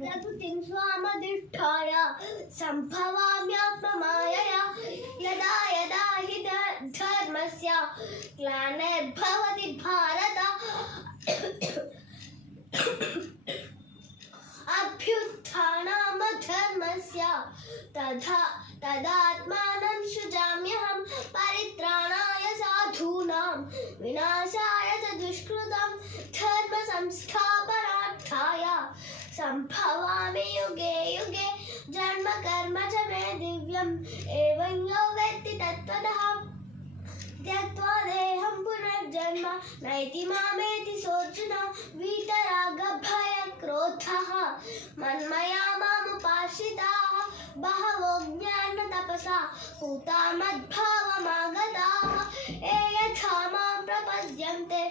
प्रकृतिं स्वामधिष्ठाय सम्भवाम्यात्ममायया यदा यदा हि धर्मस्य ग्लानिर्भवति भारत अभ्युत्थानमधर्मस्य तदात्मानं सृजाम्यहं परित्राणाय साधूनां विनाशाय च दुष्कृतं धर्मसंस्थापनार्थाय सम्भवामि युगे युगे जन्म कर्म च मे दिव्यम् एवं यो वेत्ति तत्त्वतः त्यक्त्वा देहं पुनर्जन्म नैति मामेति सोऽर्जुन वीतरागभयक्रोधः मन्मया मामुपाश्रिताः बहवो ज्ञानतपसा पूता मद्भावमागताः ये यथा मां प्रपद्यन्ते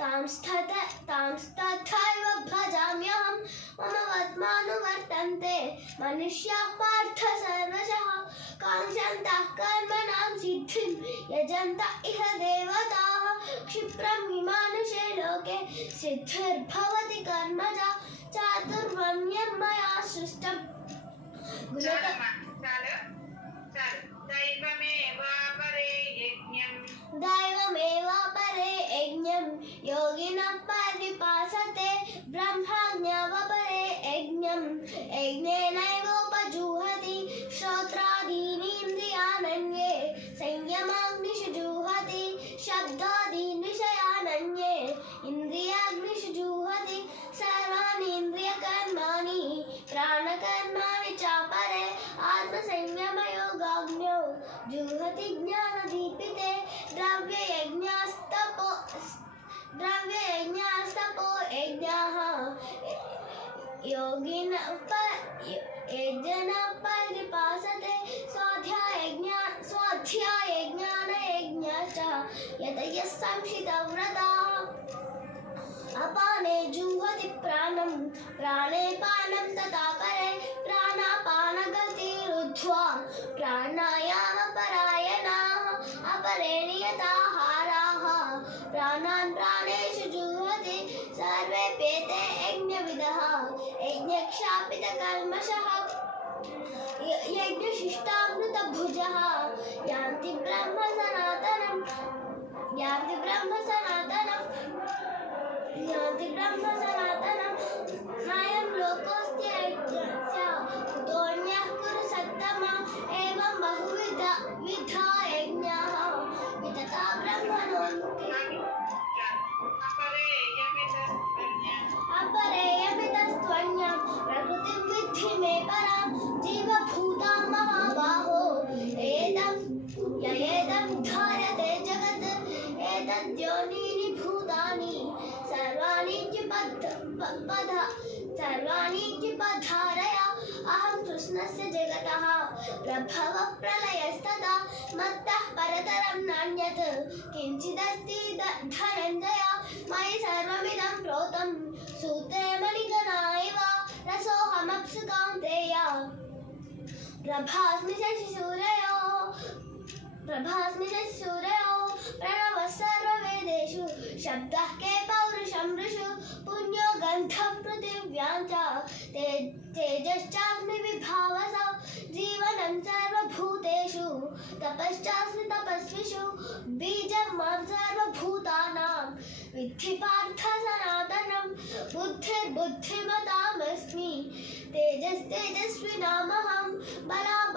तांस्तथैव भजाम्यहं मम वर्त्मानुवर्तन्ते मनुष्याः पार्थ सर्वशः काङ्क्षन्तः कर्मणां सिद्धिं यजन्त इह देवताः क्षिप्रं हि मानुषे लोके सिद्धिर्भवति कर्मजा चातुर्वर्ण्यं मया सृष्टम् दैवमेवापरे यज्ञं योगिनः परिपासते ब्रह्मज्ञावपरे यज्ञं यज्ञेनैवोपजुह्वति श्रोत्रादीनीन्द्रियानन्ये संयमाग्निषु जुह्वति शब्दादीन् विषयानन्ये इन्द्रियाग्निषु जुह्वति सर्वाणीन्द्रियकर्माणि प्राणकर्माणि चापरे आत्मसंयमयोगाग्न्यौ जुह्वति ज्ञानदीपिते द्रव्ययज्ञास्तपो यज्ञाः योगिनः परिपासते स्वाध्यायज्ञानयज्ञश्च यतयः संशितव्रताः अपाने जुह्वति प्राणं प्राणे पानं तथा परे प्राणापानगतिरुद्ध्वा प्राणायामपरायणाः अपरे नियताहाराः प्राणान् प्राणेषु जुह्वति सर्वेऽप्येते यज्ञविदः यज्ञक्षापितकल्मषः यज्ञशिष्टामृतभुजः यान्ति ब्रह्म सनातनम् नायं लोकोऽस्ति यज्ञस्य कुतोऽन्यः कुरु सत्तमा एवं बहुविधा यज्ञाः वितता ब्रह्मणोऽन्मुखे अपरेयमितस्त्वन्यं प्रकृतिं विद्धि मे परां जीवभूतां महाबाहो ययेदं धार्यते जगत् एतद्योनीनि भूतानि सर्वाणि पधारय अहं कृष्णस्य जगतः प्रभवः प्रलयस्तदा मत्तः परतरं नान्यत् किञ्चिदस्ति धनञ्जय मयि सर्वमिदं प्रोतं सूत्रे मणिगणा इव रसोऽहमप्सु कौन्तेय प्रभास्मि शशिसूरयोः प्रणवः सर्ववेदेषु शब्दः के पौरुषं ऋषु पुण्यो गन्धः पृथिव्यां च तेजश्चास्मि विभावसौ जीवनं सर्वभूतेषु तपश्चास्मि तपस्विषु बीजं मां सर्वभूतानां विद्धि पार्थ सनातनं बुद्धिर्बुद्धिमतामस्मि तेजस्तेजस्विनामहं बलं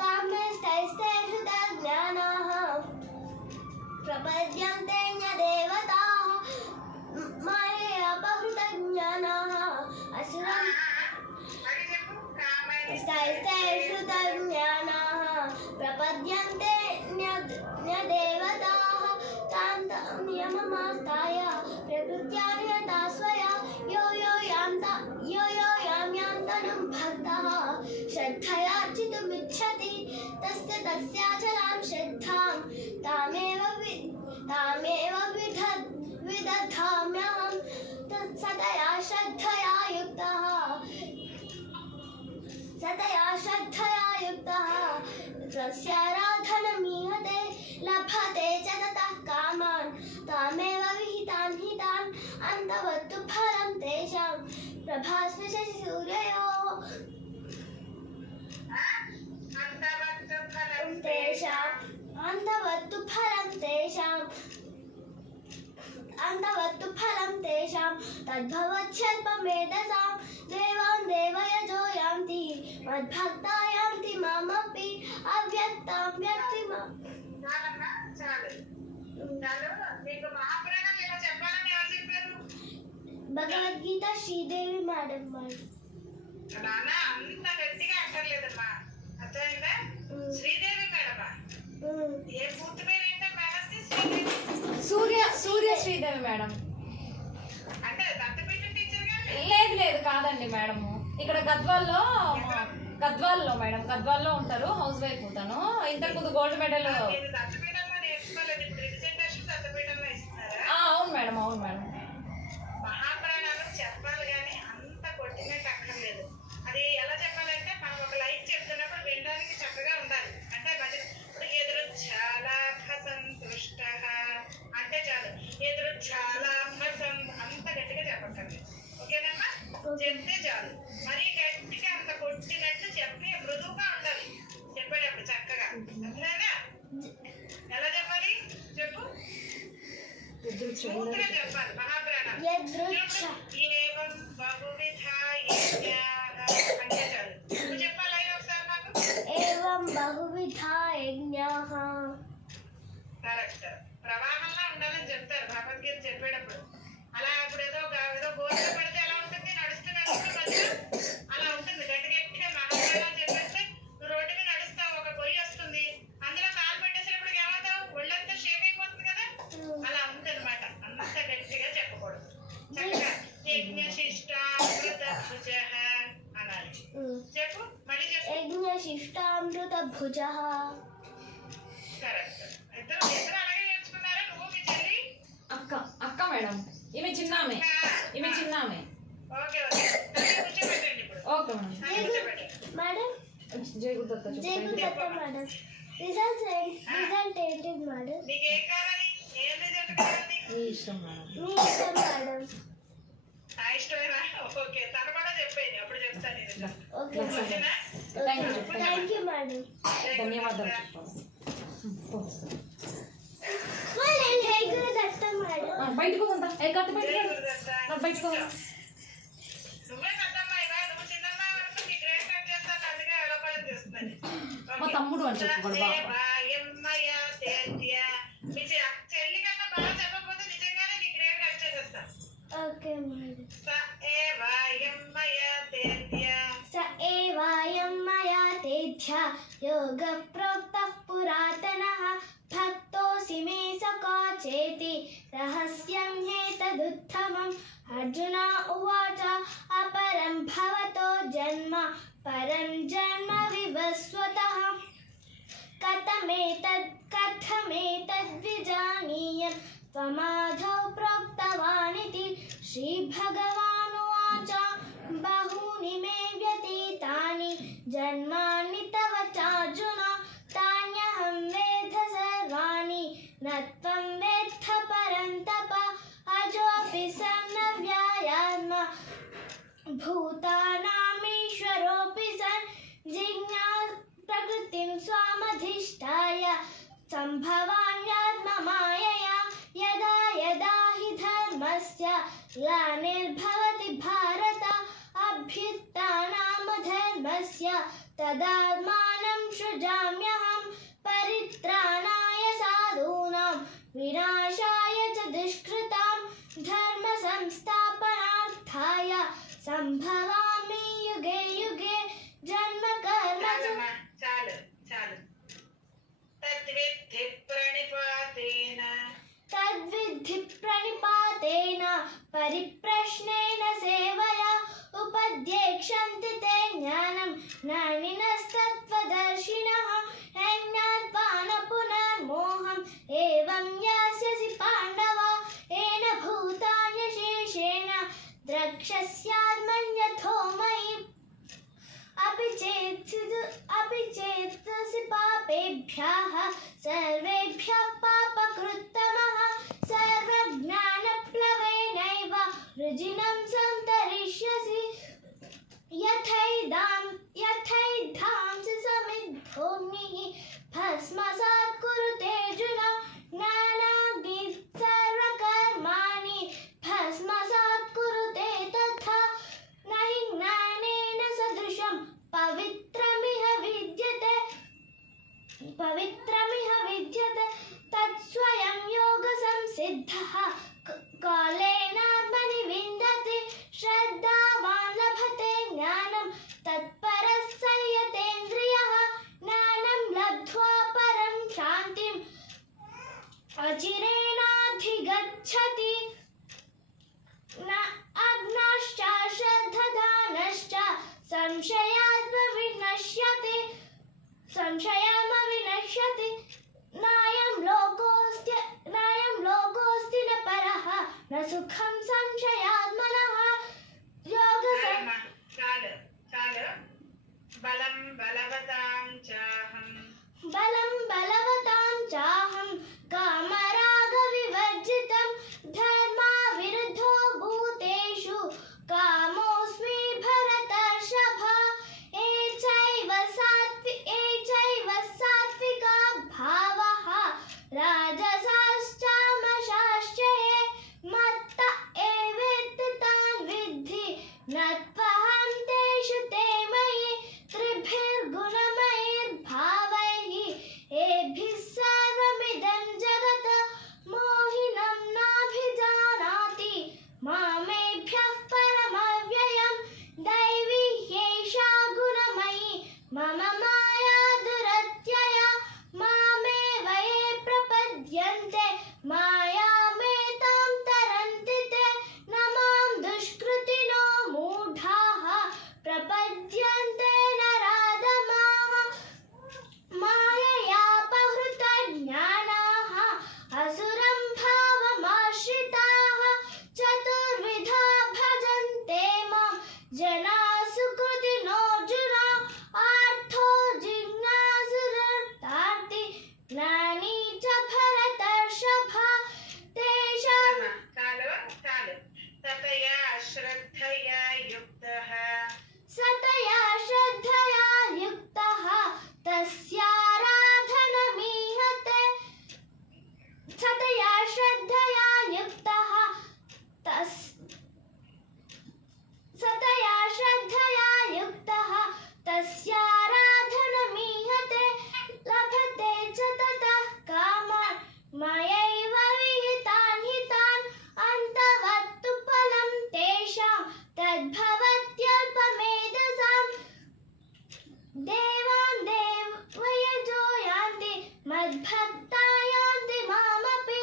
कामैस्तैस्तैर्हृतज्ञानाः प्रपद्यन्ते न्यदेवताः माययापहृतज्ञानाः असुरं स्तैस्तैर्हृतज्ञानाः प्रपद्यन्ते न्यदेवताः तां नियममास्ताय प्रकृत्या नियता स्वया यो यां भक्तः श्रद्धयार्चितुमिच्छति तस्याचलां श्रद्धां तामेव विदधाम्यहं सतया श्रद्धया युक्तः स्वस्याराधनमीहते लभते च ततः कामान् प्रभास्मि शशिसूर्ययोः अन्तवत्तु फलं तेषां तद्भवत्यल्पमेधसां देवान् देवयजो यान्ति मद्भक्ता यान्ति मामपि अव्यक्तां व्यक्तिमाम्. భగవద్గీత శ్రీదేవి మేడం అంత గట్టిగా అంటలేదమ్మా, అర్థమైందా? శ్రీదేవి మేడమా? ఏ పూర్తి పేరు ఏంటో మేడం? సూర్య శ్రీదేవి మేడం. అంటే దత్తపీఠ టీచర్ గారు? లేదు కాదండి మేడం. ఇక్కడ గద్వాల్లో మేడం, గద్వాల్లో ఉంటారు. హౌస్ వైఫ్ ఉంటాను. ఇంతకు ముందు గోల్డ్ మెడల్. దత్తపీఠంలో నేర్చుకోలేదు, రిప్రజెంటేషన్ దత్తపీఠంలో ఇస్తున్నారా? అవును మేడం. మహాప్రాణాలు చెప్పాలి కానీ అంత కొట్టినట్టు అక్కర్లేదు. అది ఎలా చెప్పాలంటే మనం ఒక లైఫ్ చెప్తున్నప్పుడు వినడానికి చక్కగా ఉండాలి. అంటే ఇప్పుడు ఎదురు చాలా సంతుష్ట అంటే చాలు, ఎదురు చాలా అంత గట్టిగా చెప్పక్కర్లేదు. ఓకేనమ్మా? చెప్తే చాలు. మరీ గట్టిగా అంత కొట్టినట్టు చెప్పి మృదువుగా ఉండాలి చెప్పేటప్పుడు చక్కగా. అంతేనా? ఎలా చెప్పాలి చెప్పు? స్మూత్గా చెప్పాలి. మహాప్రాణాలు ఏవం బహువిధ అంటే చాలు. నువ్వు చెప్పాలి ఒకసారి నాకు. ఏవం బహువిధ యజ్ఞాః. కరెక్ట్. ప్రవాహంలా ఉండాలని చెప్తారు భగవద్గీత చెప్పేటప్పుడు. అలా ఇప్పుడు ఏదో గోడ పడితే ఎలా ఉంటుంది, నడుస్తూ అలా ఉంటుంది. గట్టిగా మహాప్రాణాలు చెప్పేస్తే నువ్వు రోడ్డు మీద నడుస్తావు, ఒక పొయ్యి వస్తుంది, అందులో కాలు పెట్టేసేటప్పుడు ఏమవుతావు, ఒళ్ళంతా షేక్ అయిపోతుంది కదా. అలా ఉందన్నమాట. అంత గట్టిగా చెప్పకూడదు. చక్కగా యజ్ఞశిష్టామృత భుజః అనాలి. చెప్పు, మళ్ళీ చెప్పు. యజ్ఞశిష్టామృత భుజః. కరెక్ట్. ఇద్దరు అలాగే నేర్చుకున్నారా నువ్వు మీ చెల్లి? అక్క మేడం. ఈమె చిన్నామె. ఓకే కూర్చోబెట్టండి ఇప్పుడు. Okay madam. జై గురుదత్త మేడం. రిజల్ట్ ఏంటి మేడం? నీకు ఏం కావాలి? ఏం రిజల్ట్ కావాలి? మీ ఇష్టం మేడం. నా ఇష్టమేనా? ఓకే. తను కూడా చెప్పేది, అప్పుడు చెప్తాను నేను. ఓకేనా? Thank you madam. ధన్యవాదాలు. జై గురుదత్త మేడం. బయటకు నువ్వే పెద్దమ్మాయివా? నువ్వు చిన్నమ్మాయి వరకు నీ గ్రేడ్ కట్ చేస్తాను, అందుకే ఎలా పని చేస్తున్నాను. మా తమ్ముడు అని చెప్పు. మీ చెల్లి కన్నా బాగా చెప్పకపోతే నిజంగానే నీ గ్రేడ్ కట్ చేసేస్తా. Okay madam. స ఏవాయం మయా తేధ్య యోగ ప్రోక్తః పురాతనః భక్తోసి మే సఖా చేతి రహస్యం హేతదుత్తమం. అర్జున ఉవాచ అపరం భవతో జన్మ పరం జన్మ వివస్వతః కథమేతద్విజానీయం త్వమాధౌ ప్రోక్తవానితి. శ్రీభగవానువాచ బహూని మే వ్యతీతాని జన్మాని తవ చార్జున తాన్యహం వేద సర్వాణి నత్వం వేత్థ పరంతప. అజోపి సన్న వ్యాయాత్మ భూతానామీశ్వరోపి సన్ జిజ్ఞాస ప్రకృతిం స్వామధిష్ఠాయ సంభవాన్యాత్మమాయయా. యదా యదా హి ధర్మస్య గ్లానిర్భవతి భారత అభ్యుత్థానమధర్మస్య తదాత్మానం సృజామ్యహం. పరిత్రాణాయ సాధూనాం వినాశాయ చ దుష్కృతాం ధర్మ సంస్థాపనార్థాయ సంభవామి యుగే యుగే. జన్మ కర్మ చాలు. తద్విద్ధి ప్రణిపాతేన పరిప్రశ్నేన సేవయా ఉపద్యేక్షంతి తే జ్ఞానం జ్ఞానినస్తత్వదర్శినః. యజ్ఞాత్వా న పునర్మోహం ఏవం యాస్యసి పాండవ. ఏన భూతాన్యశేషేణ ద్రక్ష్యస్యాత్మన్యథో మయి. अपि चेत्सि पापेभ्यः सर्वेभ्यः पापकृत्तमः सर्वज्ञानप्लवेनैव वृजिनं नाधिगच्छति न अग्नश्च श्रद्धदानश्च संशयात्मविनश्यति नायं लोकोऽस्ति न परः न सुखं संशयात्मनः योग చాలు చాలు బలం బలవతాం చాహం कामरागविवर्जितं धर्माविरुद्धो भूतेषु कामोऽस्मि भरतर्षभा एचैव सात्विका भावः राजसाश्चामशाश्च ये मत्त एवेत्ति तान् विद्धि न त्वहं तेषु ते मयि त्रिभिर्गुणमयैर्भावैः एभिः सर्वमिदं जगत् मोहिनं नाभिजानाति मामेभ्यः परमव्ययं दैवी ह्येषा गुणमयी मम माया दुरत्यया मामेव ये प्रपद्यन्ते मायामेतां तरन्ति ते न मां दुष्कृतिनो मूढाः प्रपद्यन्ते नराधमाः माययापहृतज्ञानाः असुरं भावमाश्रिताः चतुर्विधा भजन्ते मां जनाः सुकृतिनोऽर्जुना आर्थो जिज्ञासुरर्थार्थी ज्ञानी च भरतर्षभा तेषां చాలు చాలు తతయా శ్రద్ధయా యుక్తః सतया श्रद्धया युक्तः तस्याराधनमीहते सतया श्रद्धया युक्तः तस्याराधनमीहते लभते च ततः कामान् मयैव विहितान् हितान् अन्तवत्तु फलं तेषां तद्भवत्यल्पमेधसाम् देवान् देवयजो यान्ति मद्भक्ता यान्ति मामपि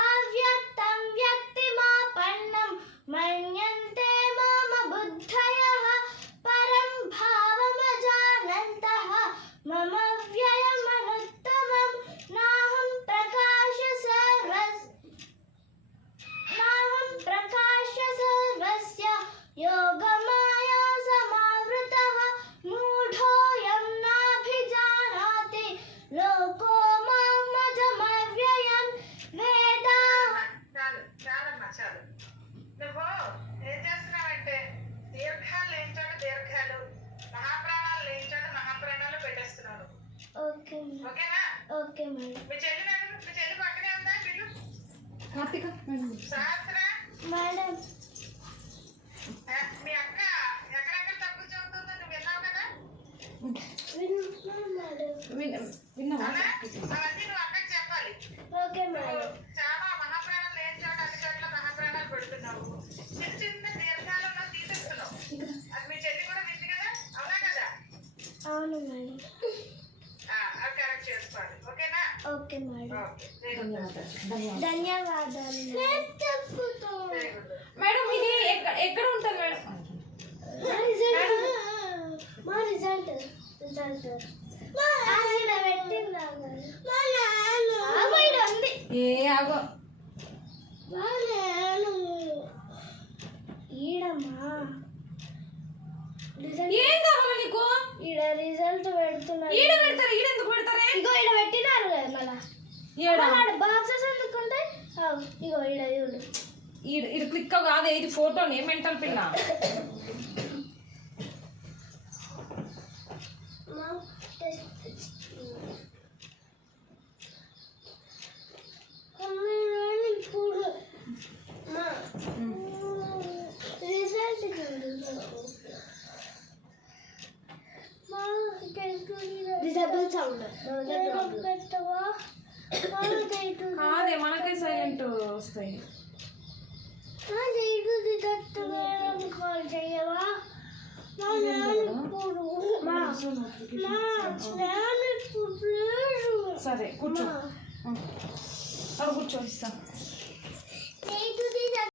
अव्यक्तं व्यक्तिमापन्नं मन्यन्ते माम बुद्धयः परं भावमजानन्तः मम व्ययमनुत्तमं नाहं प्रकाश्य सर्वस्य योगमाया समावृतः मूढोऽयं नाभिजानाति लोको मामजमव्ययं वेदाः చాలు చాలమ్మా చాలు నువ్వు ఏం చేస్తున్నావంటే దీర్ఘాలు లేని చోట దీర్ఘాలు మహాప్రాణాలు లేని చోట మహాప్రాణాలు పెట్టేస్తున్నావు ఓకే ఓకేనా ఓకే మేడం మీ చెల్లి పక్కనే ఉందా పిల్లు కార్తిక సహస్ర మేడం మీ అక్క ఎక్కడెక్కడ తప్పులు చెబుతుందో నువ్వు విన్నావు కదా విన్నావా అవునా? అవన్నీ నువ్వు అక్కకి చెప్పాలి ఓకే మేడం చాలా మహాప్రాణాలు లేని చోట అన్ని చోట్ల మహాప్రాణాలు పెడుతున్నావు చిన్న చిన్న దీర్ఘాలలో తీసేస్తున్నావు అది మీ చెల్లి కూడా వింది కదా అవునా కదా అవును మేడం అది కరెక్ట్ చేసుకోవాలి ఓకేనా okay madam okay very good ధన్యవాదాలు వెరీ గుడ్ మేడం ఇది ఎక్కడ ఉంటుంది మేడం మా రిజల్ట్ ఉంది ఏ ఆగో ఈడమ్మా ఏం కావాలి నీకు ఈడ రిజల్ట్ పెడుతున్నారు ఈడ పెడతారు ఈడ ఎందుకు పెడతారే ఇగో ఈడ పెట్టినారు కదా మళ్ళా ఏడా బాక్సెస్ ఎందుకుంటే ఇగో ఈడ చూడు ఇది క్లిక్ కాదే ఇది ఫోటోని మెంటల్ పిల్ల డిజబుల్ సౌండ్ కాదే మనకే సైలెంట్ వస్తాయి కాల్ చేయవా సరే కూర్చో అక్కడ కూర్చో ఇస్తా